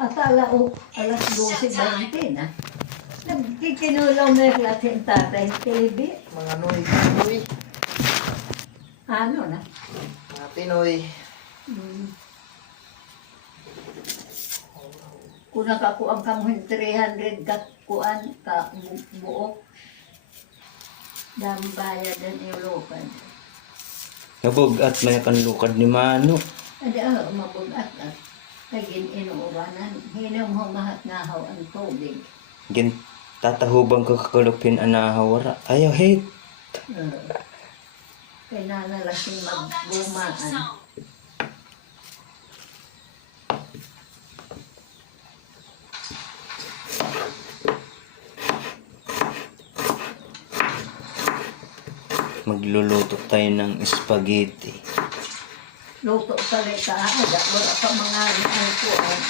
Akala ko alas 12:20 na. Nagkikinulaw na yung klase yung tatay TV. Mga Noy. Ano na? Mga Pinoy. Kung nakakuang kamuhin 300 kuan ka buok. Dami bayad ang iulukan. Nabugat may kanlukad ni Mano. Hindi mabugat at kagin inuuranan. Hinang humahat nahaw ang tubig. Gin tatahubang ko kakalupin anahawara. Ayaw hit. Kaya nalaking magbumaan. Magluluto tayo ng spaghetti. Luto pala ka, wala pa mga ano po.